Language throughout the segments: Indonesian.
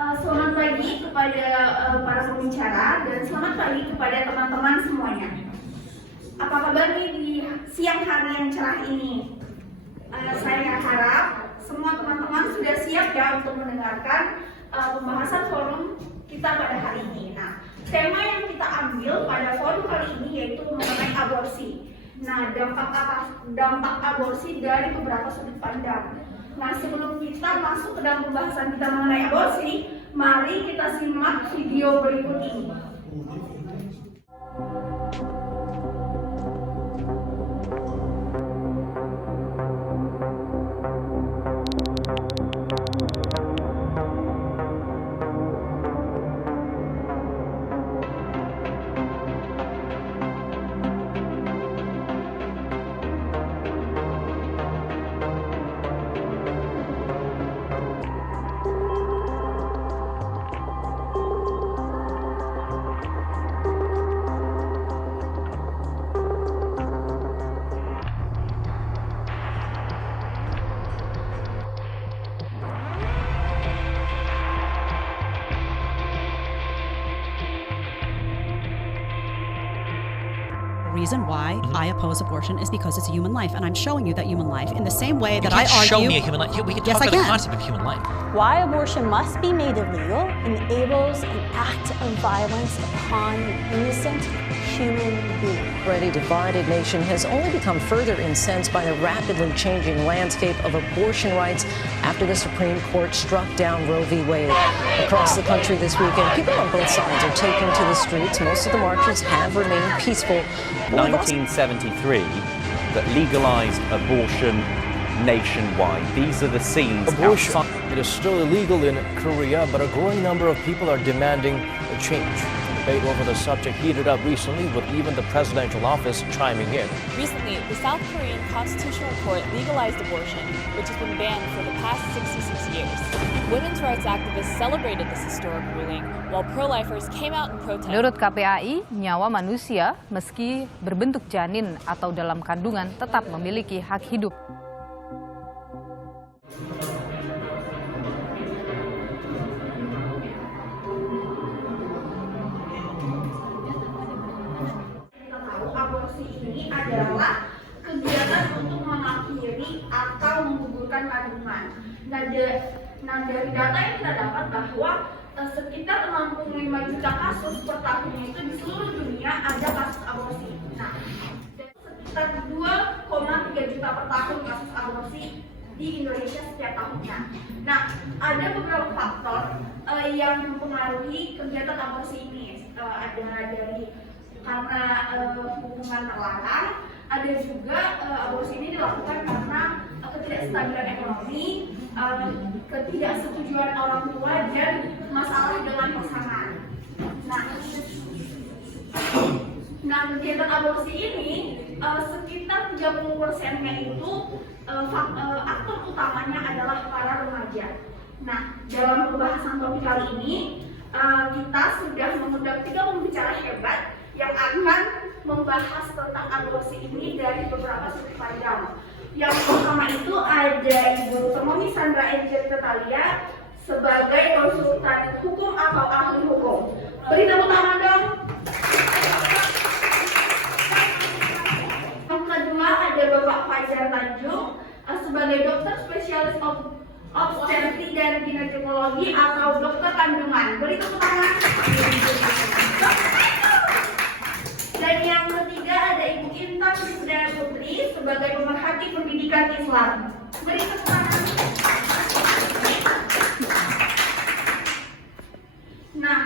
Selamat pagi kepada para pembicara dan selamat pagi kepada teman-teman semuanya. Apa kabar nih di siang hari yang cerah ini? Saya harap semua teman-teman sudah siap ya untuk mendengarkan pembahasan forum kita pada hari ini. Nah, tema yang kita ambil pada forum kali ini yaitu mengenai aborsi. Nah, dampak aborsi dari beberapa sudut pandang. Nah, sebelum kita masuk ke dalam pembahasan kita mengenai aborsi, mari kita simak video berikut ini. Reason why I oppose abortion is because it's a human life, and I'm showing you that human life in the same way that I argue. Show me a human life. We can talk about the concept of human life. Why abortion must be made illegal enables an act of violence upon an innocent human being. Already divided nation has only become further incensed by the rapidly changing landscape of abortion rights after the Supreme Court struck down Roe v. Wade. Across the country this weekend, people on both sides are taking to the streets. Most of the marches have remained peaceful. 1973 that legalized abortion nationwide. These are the scenes Abortion. outside. It is still illegal in Korea, but a growing number of people are demanding a change. The debate over the subject heated up recently, with even the presidential office chiming in. Recently, the South Korean Constitutional Court legalized abortion, which has been banned for the past 66 years. Women's rights activists celebrated this historic ruling, while pro-lifers came out and protested. Menurut KPAI, nyawa manusia meski berbentuk janin atau dalam kandungan tetap memiliki hak hidup. Aborsi ini adalah kegiatan untuk mengakhiri atau menggugurkan kandungan. Nah, dari data yang kita dapat bahwa sekitar 65 juta kasus per tahunnya itu di seluruh dunia ada kasus aborsi. Nah, sekitar 2,3 juta per tahun kasus aborsi di Indonesia setiap tahunnya. Nah, ada beberapa faktor yang mempengaruhi kegiatan aborsi ini. Ada dari karena hubungan terlarang, ada juga aborsi ini dilakukan karena ketidakstabilan ekonomi, ketidaksetujuan orang tua, dan masalah dengan pasangan. Nah, kegiatan aborsi ini sekitar 30%-nya itu aktor utamanya adalah para remaja. Nah, dalam pembahasan topik kali ini kita sudah mengundang 3 pembicara hebat yang akan membahas tentang aborsi ini dari beberapa sudut pandang. Yang pertama itu ada Ibu Tomomi Sandra Angel Tetalia sebagai konsultan hukum atau ahli hukum. Beri tepuk tangan dong. Yang kedua ada Bapak Fajar Tanjung sebagai dokter spesialis obstetri dan ginekologi atau dokter kandungan. Beri tepuk tangan. Dan yang ketiga ada Ibu Intan Rizda Putri sebagai pemerhati pendidikan Islam. Beri tepuk tangan. Nah,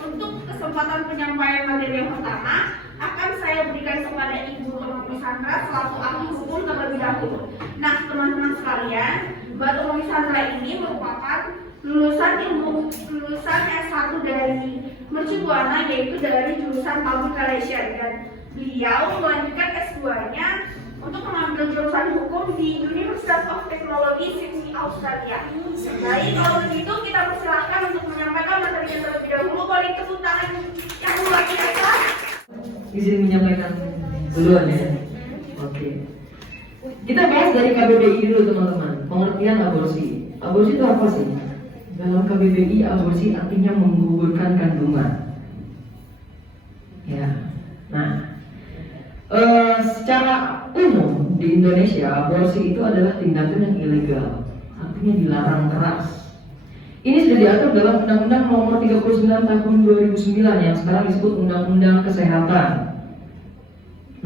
untuk kesempatan penyampaian materi yang pertama akan saya berikan kepada Ibu Tomomi Sandra selaku ahli hukum terlebih dahulu. Nah, teman-teman sekalian, Mbak Tomomi Sandra ini merupakan lulusan S1 dari Mercu Buana, yaitu dari jurusan Public Relations, dan beliau melanjutkan S2-nya untuk mengambil jurusan hukum di University of Technology Sydney, Australia. Baik, kalau begitu kita persilahkan untuk menyampaikan materinya terlebih dahulu. Boleh tepuk tangan yang luar biasa. Izin menyampaikan duluan ya. Oke. Kita bahas dari KBBI dulu teman-teman. Pengertian aborsi. Aborsi itu apa sih? dalam KBBI aborsi artinya menggugurkan kandungan. Ya, nah, secara umum di Indonesia aborsi itu adalah tindakan yang ilegal, artinya dilarang keras. Ini sudah diatur dalam Undang-Undang Nomor 39 Tahun 2009 yang sekarang disebut Undang-Undang Kesehatan.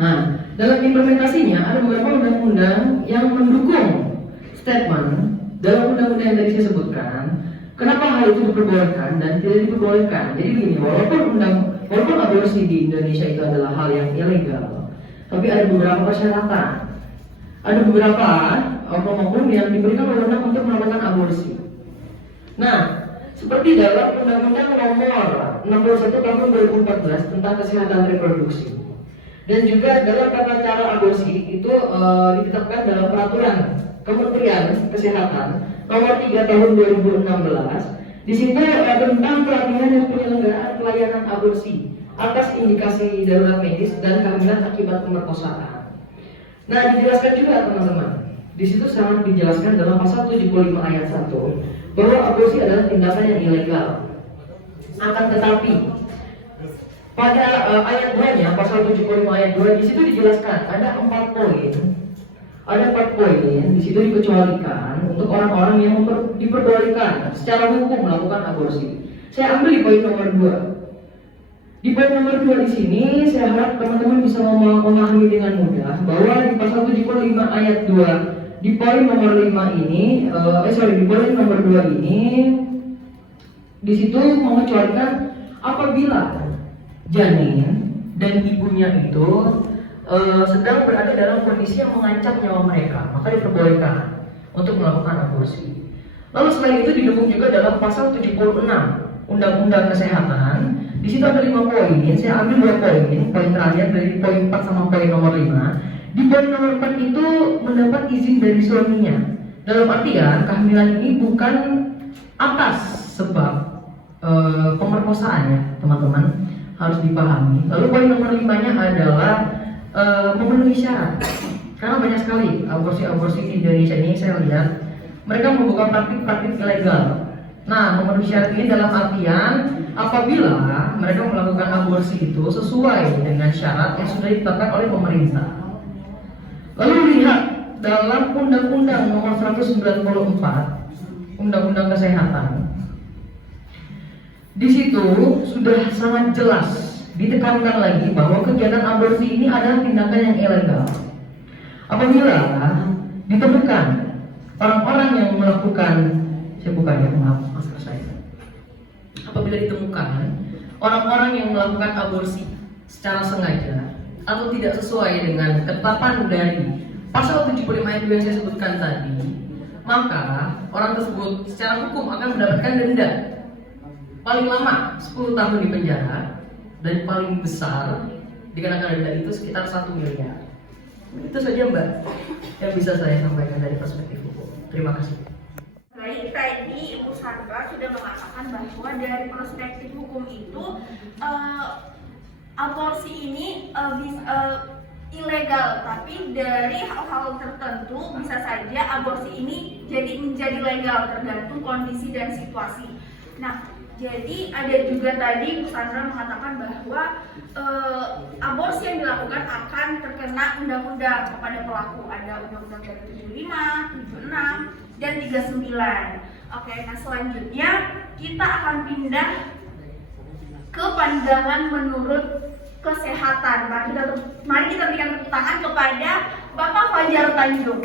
Nah, dalam implementasinya ada beberapa undang-undang yang mendukung statement dalam undang-undang yang tadi saya sebutkan. Kenapa hal itu diperbolehkan dan tidak diperbolehkan? Jadi begini, walaupun aborsi di Indonesia itu adalah hal yang ilegal, tapi ada beberapa persyaratan. Ada beberapa oknum yang diberikan wewenang untuk melakukan aborsi. Nah, seperti dalam Undang-Undang Nomor 61 Tahun 2014 tentang Kesehatan Reproduksi, dan juga dalam tata cara aborsi itu ditetapkan dalam Peraturan Kementerian Kesehatan Nomor 3 Tahun 2016. Di situ tentang pelatihan dan penyelenggaraan pelayanan aborsi atas indikasi darurat medis dan kehamilan akibat pemerkosaan. Nah, dijelaskan juga teman-teman. Di situ sangat dijelaskan dalam pasal 75 ayat 1 bahwa aborsi adalah tindakan yang ilegal. Akan tetapi pada ayat 2-nya, pasal 75 ayat 2, di situ dijelaskan ada 4 poin. Ada 4 poin di situ dikecualikan untuk orang-orang yang diperbolehkan secara hukum melakukan aborsi. Saya ambil di poin nomor 2. Di poin nomor 2 di sini saya harap teman-teman bisa memahami dengan mudah bahwa di pasal 75 ayat 2 di poin nomor 5 ini, di poin nomor 2 ini di situ mengecualikan apabila janin dan ibunya itu sedang berada dalam kondisi yang mengancam nyawa mereka, maka diperbolehkan untuk melakukan aborsi. Lalu selain itu didukung juga dalam pasal 76 Undang-Undang Kesehatan. Di situ ada 5 poin. Saya ambil 2 poin. Poin terakhir dari poin 4 sama poin nomor 5. Di poin nomor 4 itu mendapat izin dari suaminya. Dalam artian kehamilan ini bukan atas sebab pemerkosaan ya, teman-teman, harus dipahami. Lalu poin nomor 5-nya adalah memenuhi syarat. Karena banyak sekali aborsi di Indonesia ini saya lihat mereka membuka praktik-praktik ilegal. Nah, memenuhi syarat ini dalam artian apabila mereka melakukan aborsi itu sesuai dengan syarat yang sudah ditetapkan oleh pemerintah. Lalu lihat dalam Undang-Undang Nomor 194 Undang-Undang Kesehatan. Di situ sudah sangat jelas ditekankan lagi bahwa kegiatan aborsi ini adalah tindakan yang ilegal. Apabila ditemukan orang-orang yang melakukan, saya buka ya, maaf masker saya. Apabila ditemukan orang-orang yang melakukan aborsi secara sengaja atau tidak sesuai dengan ketetapan dari pasal 75 ayat 2 yang saya sebutkan tadi, maka orang tersebut secara hukum akan mendapatkan denda paling lama 10 tahun di penjara dan paling besar dikenakan denda itu sekitar 1 miliar. Itu saja Mbak yang bisa saya sampaikan dari perspektif hukum. Terima kasih. Baik, tadi Ibu Sandra sudah mengatakan bahwa dari perspektif hukum itu aborsi ini ilegal, tapi dari hal-hal tertentu bisa saja aborsi ini menjadi legal tergantung kondisi dan situasi. Nah, jadi ada juga tadi Bu Sandra mengatakan bahwa aborsi yang dilakukan akan terkena undang-undang kepada pelaku. Ada undang-undang dari 75, 76, dan 39. Oke, nah selanjutnya kita akan pindah ke pandangan menurut kesehatan. Mari kita berikan tepuk tangan kepada Bapak Fajar Tanjung.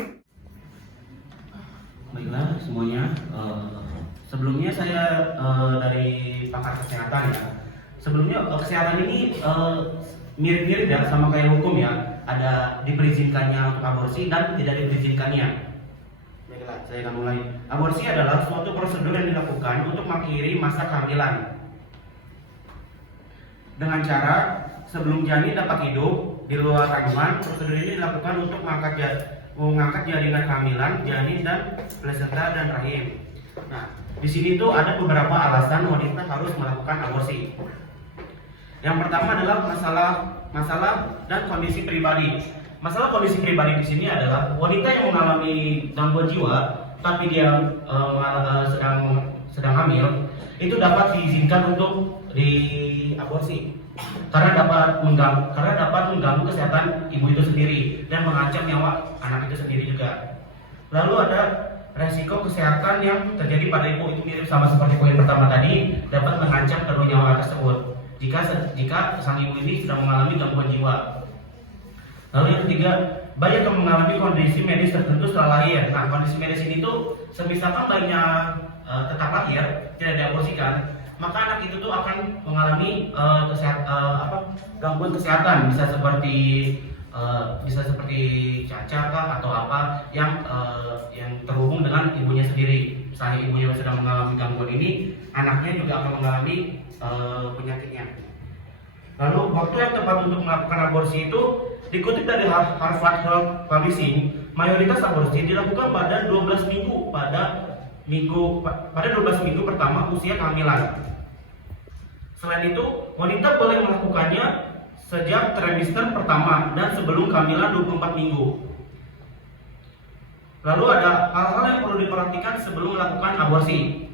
Baiklah semuanya. Sebelumnya saya dari pakar kesehatan ya. Sebelumnya kesehatan ini mirip-mirip ya sama kayak hukum ya. Ada diperizinkannya untuk aborsi dan tidak diperizinkannya. Baiklah, saya akan mulai. Aborsi adalah suatu prosedur yang dilakukan untuk mengakhiri masa kehamilan dengan cara sebelum janin dapat hidup di luar kandungan. Prosedur ini dilakukan untuk mengangkat jaringan kehamilan, janin dan plasenta dan rahim. Nah, di sini tuh ada beberapa alasan wanita harus melakukan aborsi. Yang pertama adalah masalah dan kondisi pribadi. Masalah kondisi pribadi di sini adalah wanita yang mengalami gangguan jiwa, tapi dia sedang hamil itu dapat diizinkan untuk diaborsi karena dapat mengganggu kesehatan ibu itu sendiri dan mengancam nyawa anak itu sendiri juga. Lalu ada resiko kesehatan yang terjadi pada ibu itu mirip sama seperti poin pertama tadi, dapat mengancam kedua nyawa tersebut jika sang ibu ini sedang mengalami gangguan jiwa. Lalu yang ketiga, bayi akan mengalami kondisi medis tertentu setelah lahir. Nah, kondisi medis ini tuh semisalkan bayinya tetap lahir, tidak diaborsikan, maka anak itu tuh akan mengalami gangguan kesehatan, bisa seperti cacat atau apa yang terhubung dengan ibunya sendiri. Misalnya ibunya sedang mengalami gangguan ini, anaknya juga akan mengalami penyakitnya. Lalu waktu yang tepat untuk melakukan aborsi itu dikutip dari Harvard Health Publishing, mayoritas aborsi dilakukan pada 12 minggu pada 12 minggu pertama usia kehamilan. Selain itu, wanita boleh melakukannya sejak trimester pertama dan sebelum kehamilan 24 minggu. Lalu ada hal-hal yang perlu diperhatikan sebelum melakukan aborsi.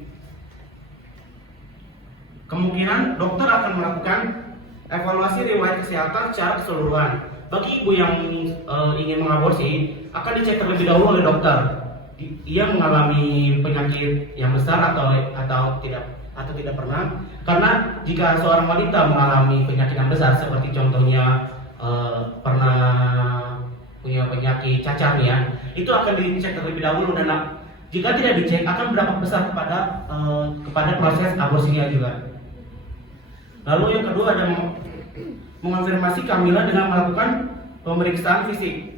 Kemungkinan dokter akan melakukan evaluasi riwayat kesehatan secara keseluruhan. Bagi ibu yang ingin mengaborsi, akan dicek terlebih dahulu oleh dokter. Ia mengalami penyakit yang besar atau tidak pernah. Karena jika seorang wanita mengalami penyakit yang besar, seperti contohnya pernah punya penyakit cacar ya, itu akan dicek terlebih dahulu, dan jika tidak dicek akan berdampak besar kepada proses aborsinya juga. Lalu yang kedua ada mengonfirmasi kehamilan dengan melakukan pemeriksaan fisik.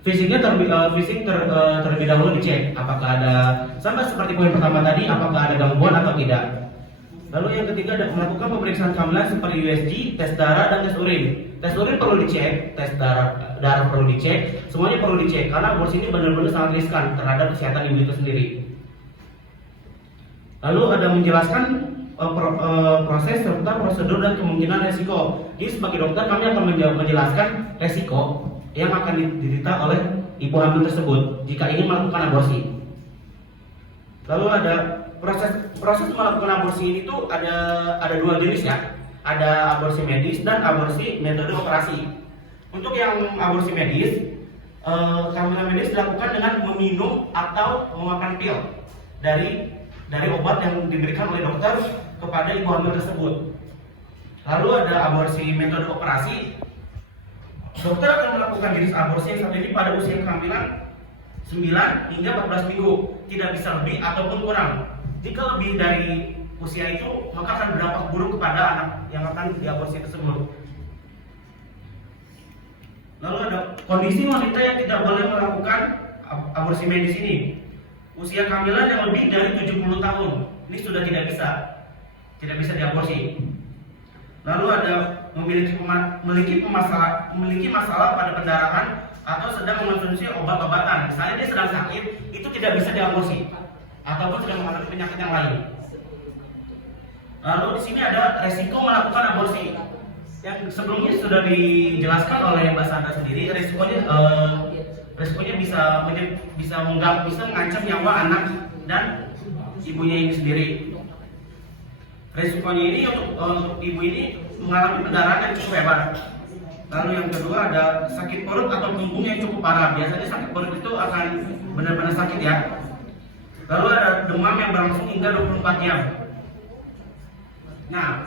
Fisiknya terlebih dahulu dicek apakah ada, sama seperti poin pertama tadi, apakah ada gangguan atau tidak. Lalu yang ketiga ada melakukan pemeriksaan kehamilan seperti USG, tes darah dan tes urin. Tes urin perlu dicek, tes darah perlu dicek, semuanya perlu dicek karena aborsi ini benar-benar sangat riskan terhadap kesehatan ibu itu sendiri. Lalu ada menjelaskan proses serta prosedur dan kemungkinan resiko. Jadi sebagai dokter kami akan menjelaskan resiko yang akan diderita oleh ibu hamil tersebut jika ingin melakukan aborsi. Lalu ada proses melakukan aborsi ini tuh ada dua jenis ya. Ada aborsi medis dan aborsi metode operasi. Untuk yang aborsi medis, kehamilan medis dilakukan dengan meminum atau memakan pil dari obat yang diberikan oleh dokter kepada ibu hamil tersebut. Lalu ada aborsi metode operasi. Dokter akan melakukan jenis aborsi yang satu ini pada usia kehamilan 9 hingga 14 minggu, tidak bisa lebih ataupun kurang. Jika lebih dari usia itu, maka akan berdampak buruk kepada anak yang akan diaborsi tersebut. Lalu ada kondisi wanita yang tidak boleh melakukan aborsi medis ini. Usia kehamilan yang lebih dari 70 tahun, ini sudah tidak bisa diaborsi. Lalu ada memiliki masalah pada pendarahan atau sedang mengonsumsi obat-obatan. Misalnya dia sedang sakit, itu tidak bisa diaborsi, ataupun sedang mengalami penyakit yang lain. Lalu di sini ada resiko melakukan aborsi yang sebelumnya sudah dijelaskan oleh Mbak Sandra sendiri. Resikonya bisa mengancam nyawa anak dan ibunya ini sendiri. Resikonya ini untuk ibu ini mengalami pendarahan yang cukup hebat. Lalu yang kedua ada sakit perut atau punggung yang cukup parah. Biasanya sakit perut itu akan benar-benar sakit ya. Lalu ada demam yang berlangsung hingga 24 jam. Nah,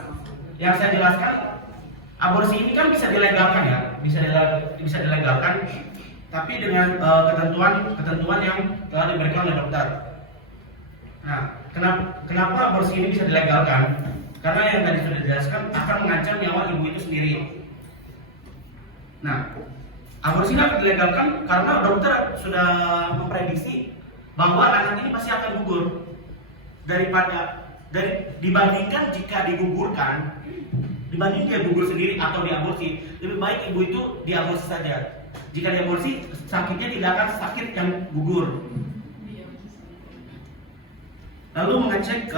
yang saya jelaskan, aborsi ini kan bisa dilegalkan ya, bisa dilegalkan, tapi dengan ketentuan yang telah diberikan oleh dokter. Nah, kenapa aborsi ini bisa dilegalkan? Karena yang tadi sudah dijelaskan akan mengancam nyawa ibu itu sendiri. Nah, aborsi ini akan dilegalkan karena dokter sudah memprediksi bahwa anak ini pasti akan gugur. Dibandingkan jika digugurkan, dibanding dia gugur sendiri atau diaborsi, lebih baik ibu itu diaborsi saja. Jika diaborsi, sakitnya tidak akan sakit yang gugur. Lalu mengecek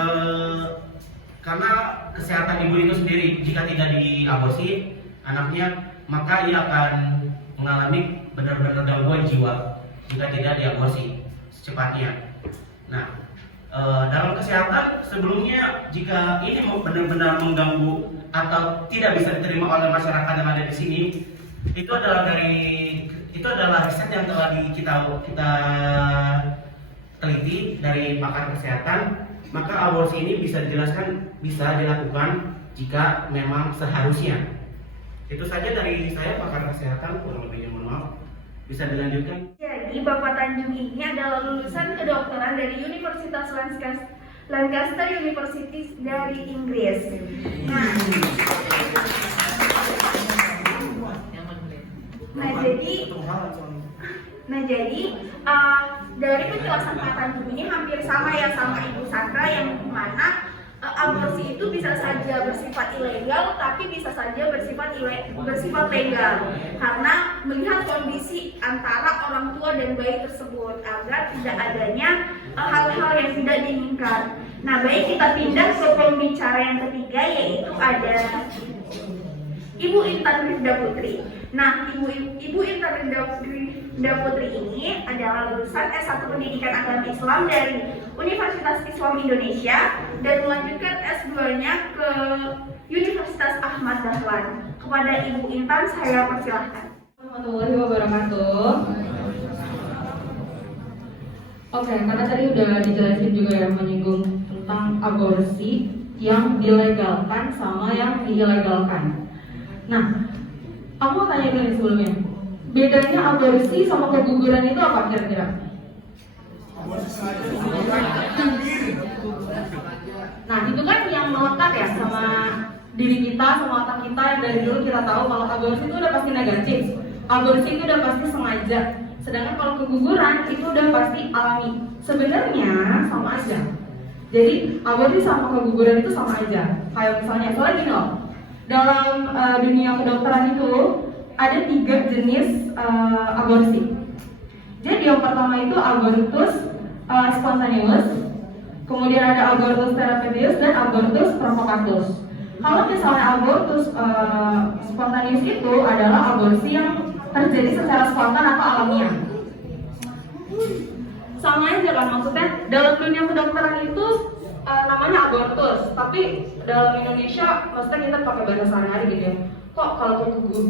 karena kesehatan ibu itu sendiri. Jika tidak diaborsi anaknya, maka ia akan mengalami benar-benar gangguan jiwa jika tidak diaborsi secepatnya. Nah, dalam Faktor kesehatan sebelumnya jika ini benar-benar mengganggu atau tidak bisa diterima oleh masyarakat yang ada di sini, itu adalah riset yang telah kita teliti dari pakar kesehatan. Maka aborsi ini bisa dijelaskan bisa dilakukan jika memang seharusnya. Itu saja dari saya, pakar kesehatan, kurang lebihnya mohon maaf. Bisa dilanjutkan. Jadi Bapak Tanjung ini adalah lulusan kedokteran dari Universitas Lancaster University dari Inggris. Nah jadi dari penjelasan Pak Tanjung ini hampir sama ya sama Ibu Sandra, yang mana aborsi itu bisa saja bersifat ilegal, tapi bisa saja bersifat legal, karena melihat kondisi antara orang tua dan bayi tersebut agar tidak adanya hal-hal yang tidak diinginkan. Nah, baik, kita pindah ke pembicara yang ketiga, yaitu ada Ibu Intan Rifda Putri. Nah, Ibu Intan Rifda Putri ini adalah lulusan S1 Pendidikan Agama Islam dari Universitas Islam Indonesia dan melanjutkan S2-nya ke Universitas Ahmad Dahlan. Kepada Ibu Intan saya persilahkan. Warahmatullahi wabarakatuh. Oke, karena tadi udah dijelasin juga ya, menyinggung tentang aborsi yang dilegalkan sama yang diilegalkan. Nah, aku mau tanya dulu nih sebelumnya, bedanya aborsi sama keguguran itu apa kira-kira? Nah, itu kan yang melekat ya sama diri kita, sama otak kita, yang dari dulu kita tahu kalau aborsi itu udah pasti negatif, aborsi itu udah pasti sengaja. Sedangkan kalau keguguran itu udah pasti alami. Sebenarnya sama aja. Jadi aborsi sama keguguran itu sama aja. Kayak misalnya, soalnya gini loh, dalam dunia kedokteran itu ada 3 jenis aborsi. Jadi yang pertama itu abortus spontaneus, kemudian ada abortus therapeuticus dan abortus provocatus. Kalau misalnya abortus spontaneus itu adalah aborsi yang terjadi secara spontan atau alamiah. Sama aja kan, maksudnya dalam dunia kedokteran itu namanya abortus, tapi dalam Indonesia maksudnya kita pakai bahasa sehari-hari gitu ya. Kok kalau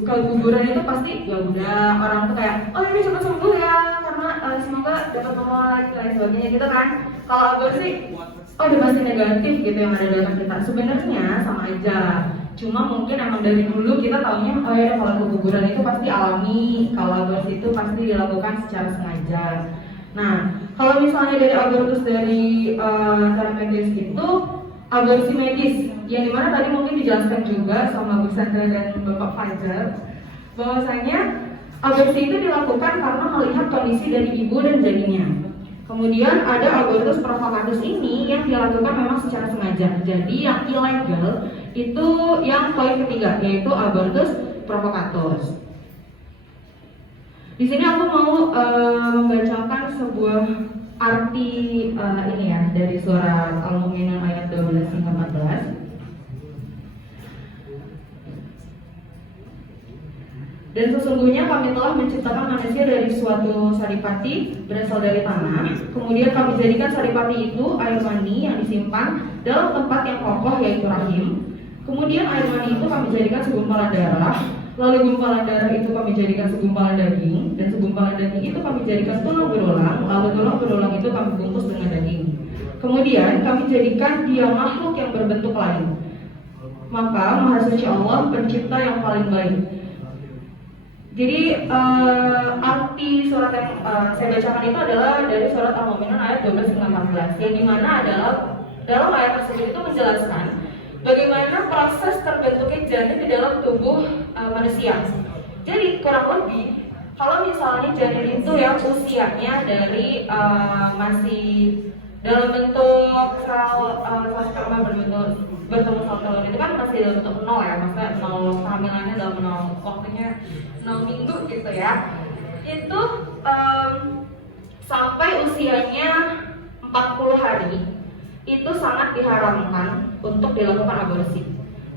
keguguran itu pasti ya udah orang tuh kayak, oh ini cepat sembuh ya karena semoga dapat mama lagi dan sebagainya gitu kan. Kalau aborsi, oh udah pasti negatif gitu yang ada dalam kita. Sebenarnya sama aja, cuma mungkin emang dari dulu kita taunya oh ya kalau keguguran itu pasti alami, kalau aborsi itu pasti dilakukan secara sengaja. Nah, kalau misalnya dari abortus dari therapeutis itu aborsi medis, yang dimana tadi mungkin dijelaskan juga sama Bu Sandra dan Bapak Fajar, bahwasanya aborsi itu dilakukan karena melihat kondisi dari ibu dan janinnya. Kemudian ada abortus provocatus ini yang dilakukan memang secara sengaja. Jadi yang ilegal itu yang poin ketiga, yaitu abortus provocatus. Di sini aku mau membacakan sebuah arti ini ya dari surat Al-Mu'minun ayat 12 hingga 14. Dan sesungguhnya kami telah menciptakan manusia dari suatu saripati berasal dari tanah. Kemudian kami jadikan saripati itu air mani yang disimpan dalam tempat yang kokoh yaitu rahim. Kemudian air mani itu kami jadikan segumpalan darah. Lalu gumpalan darah itu kami jadikan segumpalan daging, dan segumpalan daging itu kami jadikan tulang berulang, lalu tulang berulang itu kami bungkus dengan daging. Kemudian kami jadikan dia makhluk yang berbentuk lain. Maka Maha Suci Allah pencipta yang paling baik. Jadi arti surat yang saya bacakan itu adalah dari surat Al-Mu'minun ayat 12-14, yang dimana adalah dalam ayat tersebut itu menjelaskan bagaimana proses terbentuknya janin di dalam tubuh manusia. Jadi kurang lebih kalau misalnya janin itu yang usianya dari masih dalam bentuk sel sperma bertemu sel telur itu kan masih dalam bentuk 0 ya, maksudnya 0 kehamilannya dalam 0 waktunya 0 minggu gitu ya. Itu sampai usianya 40 hari itu sangat diharamkan untuk dilakukan aborsi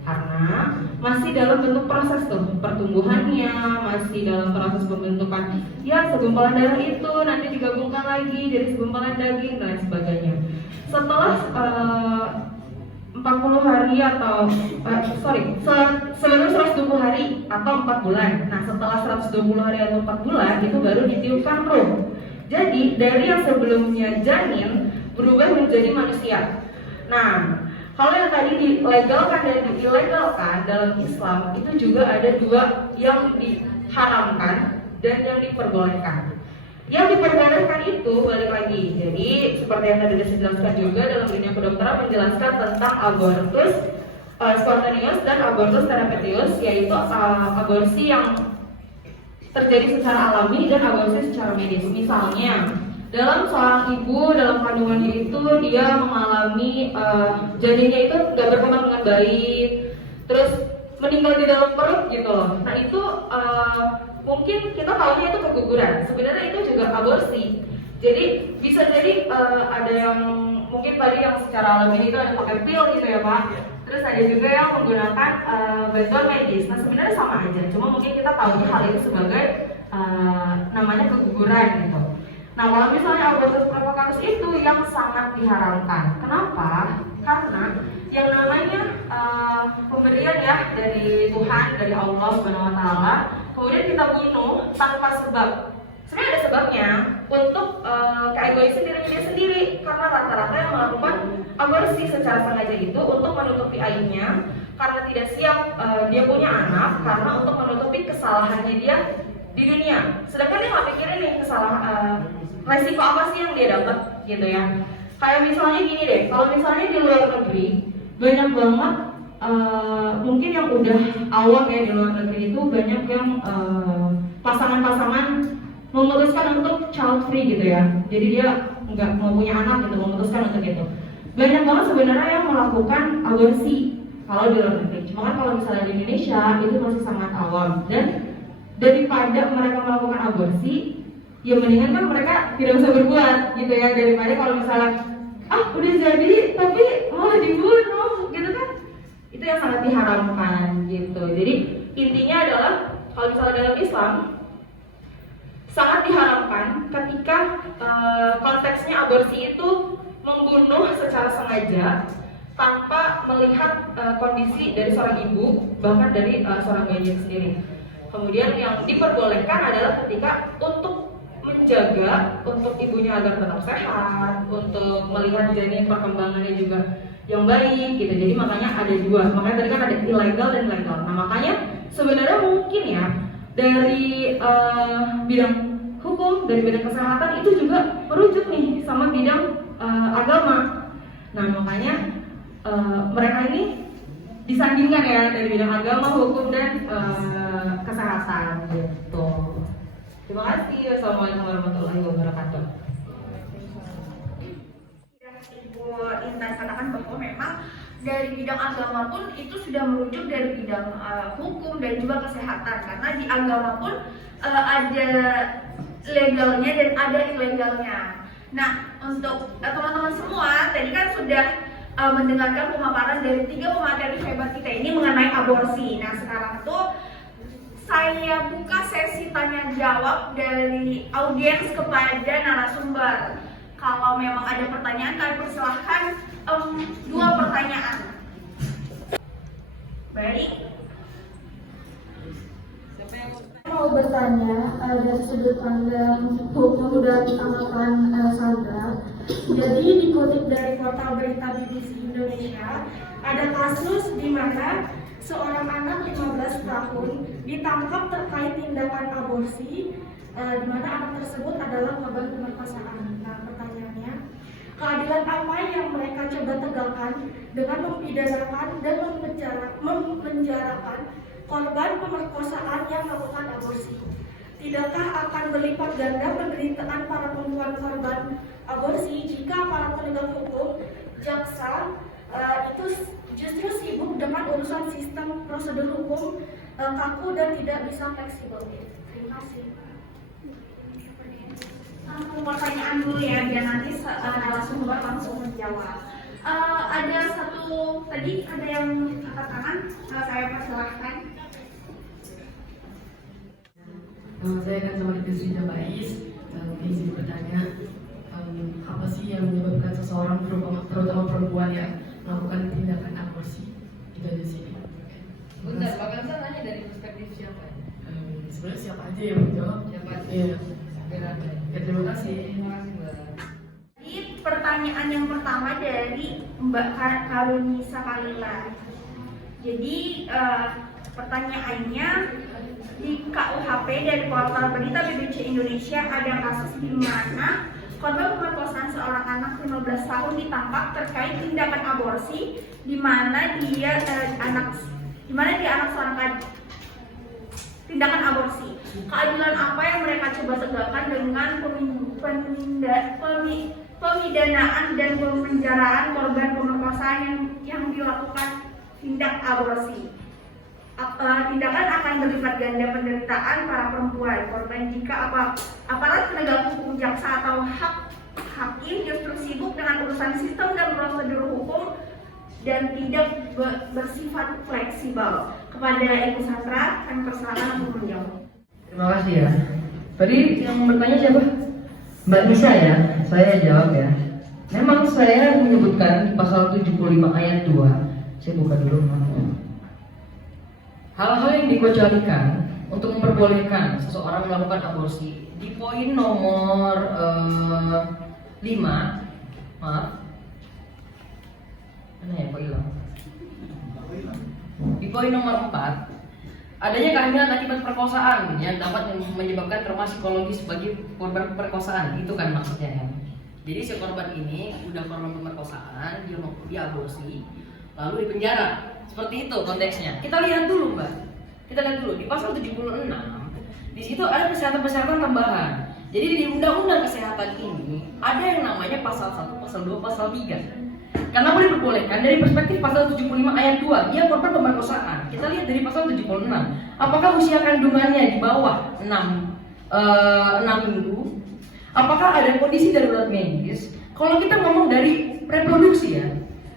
karena masih dalam bentuk proses tuh pertumbuhannya, masih dalam proses pembentukan ya segumpalan darah itu nanti digabungkan lagi jadi segumpalan daging dan sebagainya. Setelah hari atau sebelum 120 hari atau 4 bulan. Nah, setelah 120 hari atau 4 bulan itu baru ditiupkan ruh. Jadi dari yang sebelumnya janin berubah menjadi manusia. Nah, kalau yang tadi dilegalkan dan diilegalkan dalam Islam itu juga ada dua yang diharamkan dan yang diperbolehkan. Yang diperbolehkan itu balik lagi. Jadi seperti yang tadi sudah dijelaskan juga dalam dunia kedokteran menjelaskan tentang abortus spontaneous dan abortus terapeutius, yaitu aborsi yang terjadi secara alami dan aborsi secara medis. Misalnya dalam seorang ibu dalam kandungannya itu dia mengalami janinnya itu nggak berkembang dengan baik, terus meninggal di dalam perut gitu loh. Nah itu mungkin kita tahunya itu keguguran. Sebenarnya itu juga aborsi. Jadi bisa jadi ada yang mungkin tadi yang secara alami itu ada pakai pil gitu ya Pak. Terus ada juga yang menggunakan bantuan medis. Nah sebenarnya sama aja. Cuma mungkin kita tahunya hal itu sebagai namanya keguguran gitu. Nah kalau misalnya abortus provokatus itu yang sangat diharamkan. Kenapa? Karena yang namanya pemberian ya dari Tuhan, dari Allah SWT, kemudian kita bunuh tanpa sebab. Sebenarnya ada sebabnya untuk keegoisan dirinya sendiri, karena rata-rata yang melakukan aborsi secara sengaja itu untuk menutupi aibnya, karena tidak siap dia punya anak, karena untuk menutupi kesalahannya dia di dunia. Sedangkan dia nggak pikirin nih kesalahan resiko apa sih yang dia dapat gitu ya. Kayak misalnya gini deh, kalau misalnya di luar negeri banyak banget mungkin yang udah awam ya di luar negeri itu banyak yang pasangan-pasangan memutuskan untuk child free gitu ya. Jadi dia nggak mau punya anak gitu, memutuskan untuk itu. Banyak banget sebenarnya yang melakukan aborsi kalau di luar negeri. Cuma kan kalau misalnya di Indonesia itu masih sangat awam, dan daripada mereka melakukan aborsi, ya mendingan kan mereka tidak usah berbuat gitu ya, daripada kalau misalnya udah jadi tapi malah dibunuh gitu kan, itu yang sangat diharamkan gitu. Jadi intinya adalah kalau misalnya dalam Islam sangat diharamkan ketika konteksnya aborsi itu membunuh secara sengaja tanpa melihat kondisi dari seorang ibu, bahkan dari seorang bayi sendiri. Kemudian yang diperbolehkan adalah ketika untuk menjaga untuk ibunya agar tetap sehat, untuk melihat janin perkembangannya juga yang baik gitu. Jadi makanya ada dua, makanya tadi kan ada ilegal dan legal. Nah makanya sebenarnya mungkin ya dari bidang hukum, dari bidang kesehatan itu juga merujuk nih sama bidang agama. Nah makanya mereka ini disandingkan ya dari bidang agama, hukum dan kesehatan gitu. Terima kasih. Wassalamualaikum warahmatullahi wabarakatuh. Ibu Intan katakan bahwa memang dari bidang agama pun itu sudah merujuk dari bidang hukum dan juga kesehatan, karena di agama pun ada legalnya dan ada ilegalnya. Nah untuk teman-teman semua tadi kan sudah mendengarkan pemaparan dari 3 pemateri hebat kita ini mengenai aborsi. Nah sekarang tuh saya buka sesi tanya jawab dari audiens kepada narasumber. Kalau memang ada pertanyaan, kami persilahkan 2 pertanyaan. Baik. Mau bertanya dari sudut pandang hukum dan tanggapan Sandra. Jadi dikutip dari portal berita BBC Indonesia, ada kasus di mana seorang anak 15 tahun ditangkap terkait tindakan aborsi, di mana anak tersebut adalah korban pemerkosaan. Nah, pertanyaannya, keadilan apa yang mereka coba tegakkan dengan mempidanakan dan memenjarakan korban pemerkosaan yang melakukan aborsi? Tidakkah akan berlipat ganda penderitaan para perempuan korban aborsi jika para penegak hukum, jaksa, itu justru sibuk dengan urusan sistem prosedur hukum kaku dan tidak bisa fleksibel? Terima kasih. Pertanyaan dulu ya, biar nanti narasumber langsung menjawab. Ada satu tadi ada yang angkat tangan, saya persilahkan. Saya akan sama Idris Jabais. Izin bertanya, apa sih yang menyebabkan seseorang, terutama perempuan yang melakukan tindakan aborsi? Itu aja sih. Bentar, Mbak Kansa nanya dari perspektif siapa? Sebenarnya siapa aja yang menjawab? Siapa aja? Iya. Ya, Terima kasih. terima kasih Mbak. Jadi pertanyaan yang pertama dari Mbak Karunisa Kalila. Jadi pertanyaannya, di KUHP dari portal berita BBC Indonesia ada kasus di mana korban pemerkosaan seorang anak 15 tahun ditangkap terkait tindakan aborsi, di mana dia anak seorang tindakan aborsi. Keadilan apa yang mereka coba tegakkan dengan pemidanaan dan pemenjaraan korban pemerkosaan yang dilakukan tindak aborsi? Tindakan akan berlipat ganda penderitaan para perempuan korban jika aparat penegak hukum, jaksa atau hakim justru sibuk dengan urusan sistem dan prosedur hukum dan tidak bersifat fleksibel. Kepada Ibu Sandra, kami persilakan untuk menjawab. Terima kasih ya. Tadi yang bertanya siapa? Mbak Nisa ya. Saya jawab ya. Memang saya menyebutkan di pasal 75 ayat 2. Saya buka dulu. Hal-hal yang dikecualikan untuk memperbolehkan seseorang melakukan aborsi di poin nomor 5, maaf, mana ya poin hilang? Di poin nomor 4, adanya kehamilan akibat perkosaan yang dapat menyebabkan trauma psikologis bagi korban perkosaan, itu kan maksudnya ya. Jadi si korban ini udah korban pemerkosaan, dia mau diaborsi, lalu dipenjara. Seperti itu konteksnya. Kita lihat dulu, Mbak. Kita lihat dulu di pasal 76. Di situ ada persyaratan tambahan. Jadi di undang-undang kesehatan ini ada yang namanya pasal 1, pasal 2, pasal 3. Karena boleh diperbolehkan dari perspektif pasal 75 ayat 2, dia korban pemerkosaan. Kita lihat dari pasal 76. Apakah usia kandungannya di bawah 6 minggu? Apakah ada kondisi darurat medis? Kalau kita ngomong dari reproduksi ya,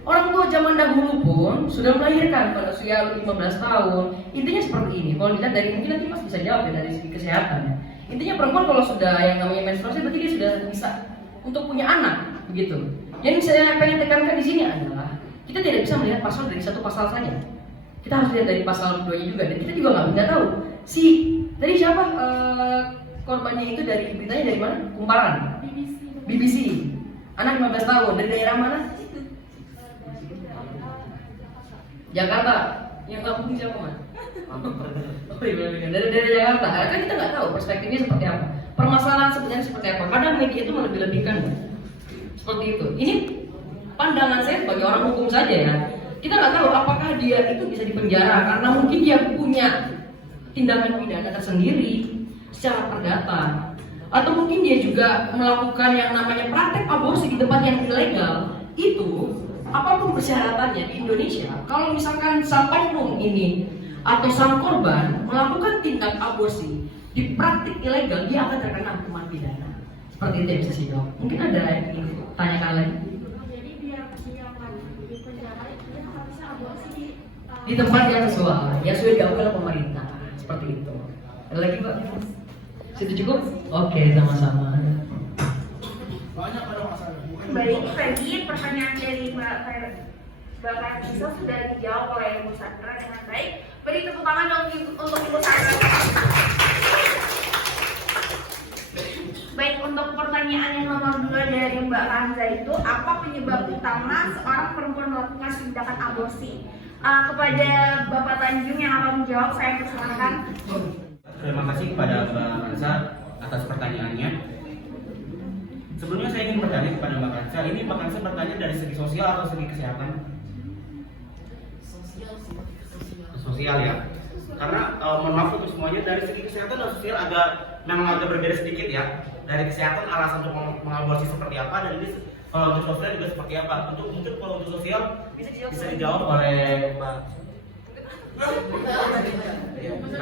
orang tua zaman dahulu pun sudah melahirkan pada usia 15 tahun. Intinya seperti ini. Kalau dilihat dari, mungkin nanti Mas bisa jawab ya dari segi kesehatan ya. Intinya perempuan kalau sudah yang namanya menstruasi berarti dia sudah bisa untuk punya anak, begitu. Yang saya pengen tekankan di sini adalah kita tidak bisa melihat pasal dari satu pasal saja. Kita harus lihat dari pasal 2-nya juga, dan kita juga nggak tahu si tadi siapa korbannya itu dari beritanya dari mana? Kumparan. BBC. Anak 15 tahun dari daerah mana? Jakarta. Yang kampung siapa Mas? Oh iya, dari Jakarta. Kan kita nggak tahu perspektifnya seperti apa. Permasalahan sebenarnya seperti apa. Kadang media itu melebih-lebihkan. Seperti itu. Ini pandangan saya sebagai orang hukum saja ya. Kita nggak tahu apakah dia itu bisa dipenjara karena mungkin dia punya tindakan pidana tersendiri secara perdata, atau mungkin dia juga melakukan yang namanya praktek aborsi di tempat yang ilegal. Itu apapun persyaratannya di Indonesia, kalau misalkan sang oknum ini atau sang korban melakukan tindak aborsi di praktik ilegal, dia akan terkena hukuman pidana. Seperti itu yang bisa saya jawab. Mungkin ada yang ingin tanyakan lagi. Jadi biar dia di penjara itu dia nggak bisa aborsi Di tempat yang sesuai, yang sudah diakui oleh pemerintah. Seperti itu. Ada lagi Pak? Situ cukup? Oke, sama-sama. Baik, tadi pertanyaan dari Mbak Karunisa sudah dijawab oleh Ibu Sandra dengan baik. Beri tepuk tangan dong untuk Ibu Sandra. Baik, untuk pertanyaan yang nomor 2 dari Mbak Kanza itu, apa penyebab utama seorang perempuan melakukan tindakan aborsi? Kepada Bapak Tanjung yang akan menjawab, saya persilakan. Terima kasih kepada Mbak Kanza atas pertanyaannya. Sebelumnya saya ingin bertanya kepada Mbak Kanza, ini Mbak Kanza bertanya dari segi sosial atau segi kesehatan? Sosial ya. Karena mohon maaf untuk semuanya, dari segi kesehatan dan sosial memang agak berbeda sedikit ya. Dari kesehatan alasan untuk mengaborsi seperti apa, dan ini kalau untuk sosial juga seperti apa. Mungkin kalau untuk sosial bisa dijawab oleh Mbak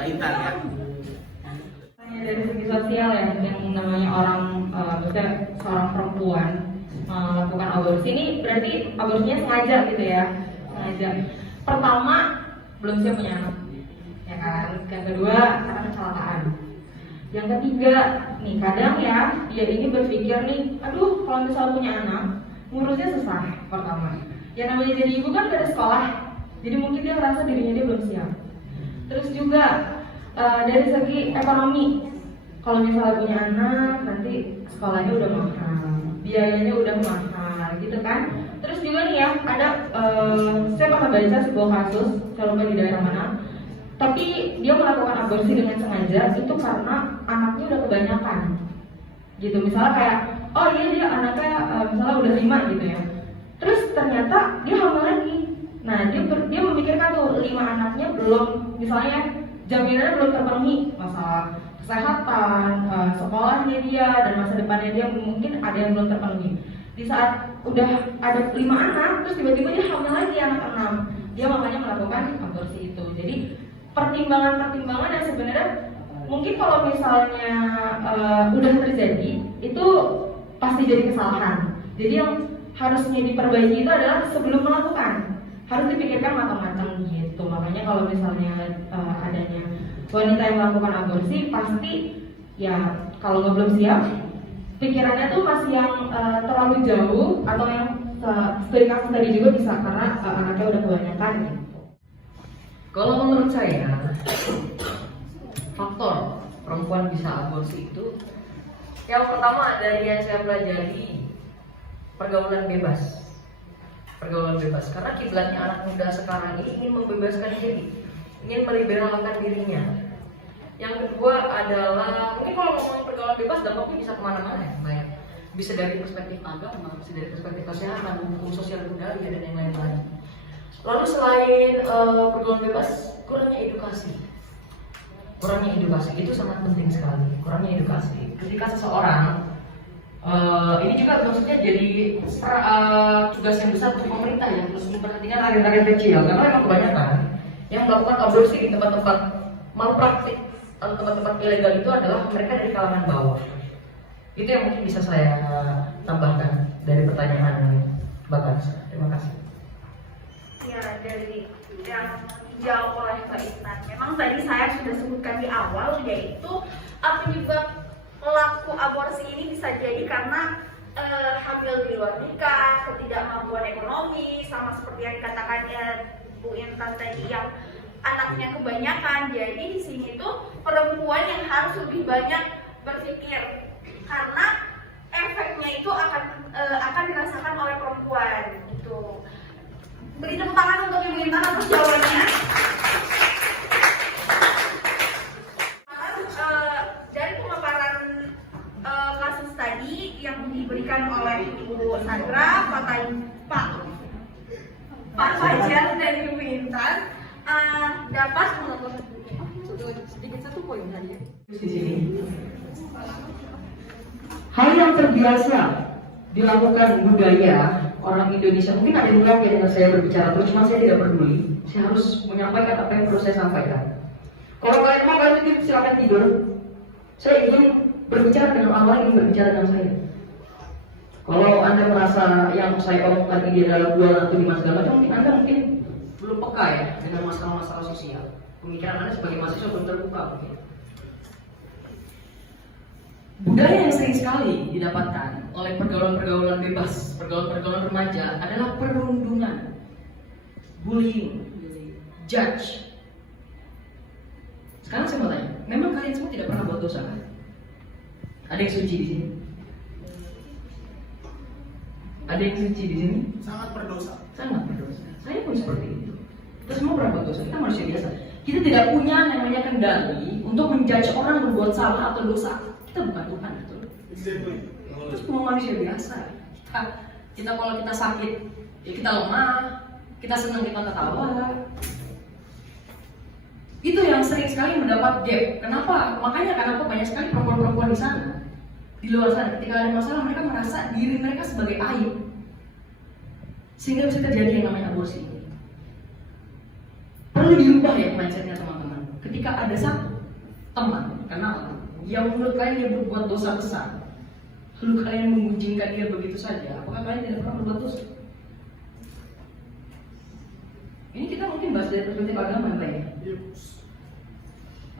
Intan ya. Dari segi sosial ya, yang namanya orang seorang perempuan melakukan aborsi ini berarti aborsinya sengaja gitu ya, sengaja. Pertama, belum siap punya anak, ya kan. Yang kedua, karena kecelakaan. Yang ketiga, nih kadang ya dia ini berpikir nih, aduh kalau misalnya punya anak ngurusnya susah. Pertama, yang namanya jadi ibu kan gak ada sekolah, Jadi mungkin dia merasa dirinya dia belum siap. Terus juga dari segi ekonomi, kalau misalnya punya anak nanti sekolahnya udah mahal, biayanya udah mahal gitu kan. Terus juga nih ya ada saya pernah baca sebuah kasus, saya lupa di daerah mana, tapi dia melakukan aborsi dengan sengaja itu karena anaknya udah kebanyakan gitu. Misalnya kayak oh iya dia anaknya misalnya udah 5 gitu ya, terus ternyata dia hamil lagi. Nah dia memikirkan tuh 5 anaknya belum, misalnya jaminannya belum terpenuhi, masalah kesehatan, sekolahnya dia dan masa depannya dia mungkin ada yang belum terpenuhi. Di saat udah ada 5 anak, terus tiba-tiba dia hamil lagi anak 6, dia makanya melakukan aborsi itu. Jadi pertimbangan-pertimbangan yang sebenarnya mungkin kalau misalnya udah terjadi itu pasti jadi kesalahan. Jadi yang harusnya diperbaiki itu adalah sebelum melakukan, harus dipikirkan matang-matang gitu. Makanya kalau misalnya adanya wanita yang melakukan aborsi, pasti ya kalau nggak belum siap, pikirannya tuh masih yang terlalu jauh, atau yang seperti kasus tadi juga bisa karena anaknya udah kebanyakan gitu. Kalau menurut saya, faktor perempuan bisa aborsi itu yang pertama dari yang saya pelajari, pergaulan bebas. Pergaulan bebas, karena kiblatnya anak muda sekarang ini ingin membebaskan diri, ingin meliberalkan dirinya. Yang kedua adalah, mungkin kalau ngomongin pergaulan bebas dampaknya bisa kemana-mana ya, kayak bisa dari perspektif agama, bisa dari perspektif kesehatan, hukum sosial budaya dan yang lain-lain. Lalu selain pergaulan bebas, kurangnya edukasi. Kurangnya edukasi itu sangat penting sekali. Kurangnya edukasi. Ketika seseorang ini juga maksudnya jadi tugas yang besar untuk pemerintah ya, terus memperhatikan rakyat-rakyat kecil, karena memang kebanyakan yang melakukan aborsi di tempat-tempat malpraktik atau tempat-tempat ilegal itu adalah mereka dari kalangan bawah. Itu yang mungkin bisa saya tambahkan dari pertanyaan Mbak Kansa. Terima kasih. Ya, dari yang dijawab oleh Mbak Intan, memang tadi saya sudah sebutkan di awal, yaitu penyebab pelaku aborsi ini bisa jadi karena hamil di luar nikah, ketidakmampuan ekonomi, sama seperti yang dikatakan Bu Intan tadi yang anaknya kebanyakan. Jadi di sini tuh perempuan yang harus lebih banyak berpikir, karena efeknya itu akan dirasakan oleh perempuan gitu. Beri tepuk tangan untuk Ibu Intan atas jawabannya. Dari pemaparan kasus tadi yang diberikan oleh Ibu Sandra, Pak Fajar dan Ibu Intan dapat sedikit satu poin tadi. Di sini, hal yang terbiasa dilakukan budaya orang Indonesia, mungkin ada yang bilang dengan saya berbicara terus, cuma saya tidak peduli. Saya harus menyampaikan apa yang perlu saya sampaikan. Kalau kalian mau kalian tidur, silakan tidur. Saya ingin berbicara dengan Allah, ingin berbicara dengan saya. Kalau Anda merasa yang saya omongkan ini adalah buah atau lima segala macam, mungkin Anda belum peka ya dengan masalah-masalah sosial. Pemikiran Anda sebagai mahasiswa belum terbuka mungkin. Budaya yang sering sekali didapatkan oleh pergaulan-pergaulan bebas, pergaulan-pergaulan remaja adalah perundungan, bullying, judge. Sekarang saya mau tanya, memang kalian semua tidak pernah buat dosa kan? Ada yang suci di sini? Ada yang suci di sini? Sangat berdosa. Sangat berdosa. Saya pun seperti itu. Kita semua pernah buat dosa. Kita manusia biasa. Kita tidak punya namanya kendali untuk menjudge orang berbuat salah atau dosa. Kita bukan Tuhan, betul? Kita semua manusia biasa. Kita kalau kita sakit, ya kita lemah. Kita senang, kita tertawa. Itu yang sering sekali mendapat gap. Kenapa? Makanya kenapa banyak sekali perempuan-perempuan di sana, di luar sana, ketika ada masalah mereka merasa diri mereka sebagai aib, sehingga bisa terjadi yang namanya aborsi. Perlu diubah ya mindsetnya teman-teman. Ketika ada satu teman kenal yang menurut kalian dia berbuat dosa besar, lalu kalian mengunjingkan dia begitu saja, apakah kalian tidak pernah berbuat dosa? Ini kita mungkin bahas dari perspektif agama yang lain.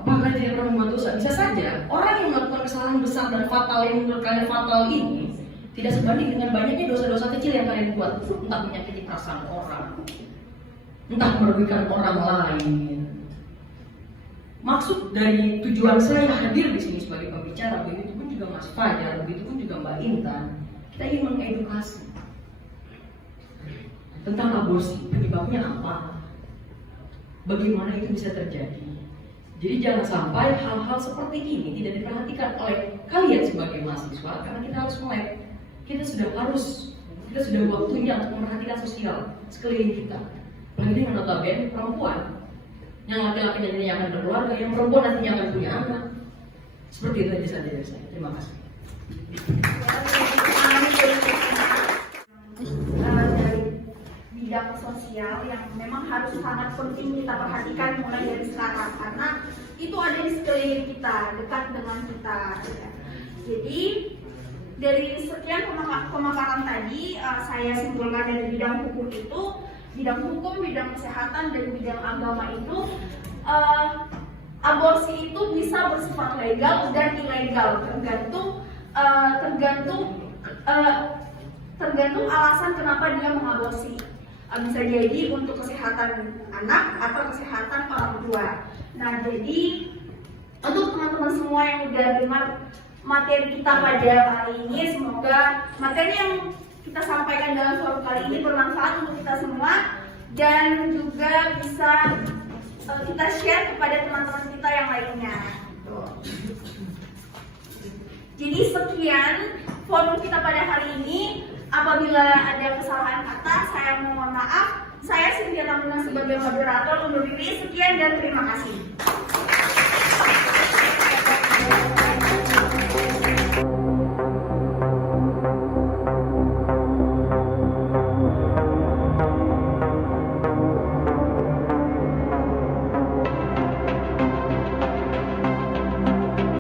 Apakah kalian tidak pernah membuat dosa? Bisa saja orang yang melakukan kesalahan besar dan fatal yang menurut kalian fatal ini tidak sebanding dengan banyaknya dosa-dosa kecil yang kalian buat, entah menyakiti perasaan orang, entah merugikan orang lain. Maksud dari tujuan saya hadir di sini sebagai pembicara, begitu pun juga Mas Fajar, begitu pun juga Mbak Intan, kita ingin mengedukasi tentang aborsi, penyebabnya apa, bagaimana itu bisa terjadi. Jadi jangan sampai hal-hal seperti ini tidak diperhatikan oleh kalian sebagai mahasiswa, karena kita harus melek. Kita sudah waktunya untuk memperhatikan sosial sekeliling kita. Apalagi dengan notabene perempuan, yang laki-laki nantinya akan berkeluarga, yang perempuan nantinya akan punya anak. Seperti itu aja saja dari saya. Terima kasih. Dari bidang sosial yang memang harus sangat penting kita perhatikan mulai dari sekarang, karena itu ada di sekeliling kita, dekat dengan kita. Jadi dari sekian pemaparan tadi, saya simpulkan dari bidang hukum itu, bidang hukum, bidang kesehatan, dan bidang agama itu, aborsi itu bisa bersifat legal dan ilegal, tergantung alasan kenapa dia mengaborsi. Bisa jadi untuk kesehatan anak atau kesehatan orang tua. Nah, jadi untuk teman-teman semua yang udah dengar materi kita pada kali ini, semoga materi yang kita sampaikan dalam forum kali ini bermanfaat untuk kita semua dan juga bisa kita share kepada teman-teman kita yang lainnya. Jadi sekian forum kita pada hari ini. Apabila ada kesalahan kata, saya mohon maaf. Saya Cynthia Tamina sebagai moderator undur diri. Sekian dan terima kasih.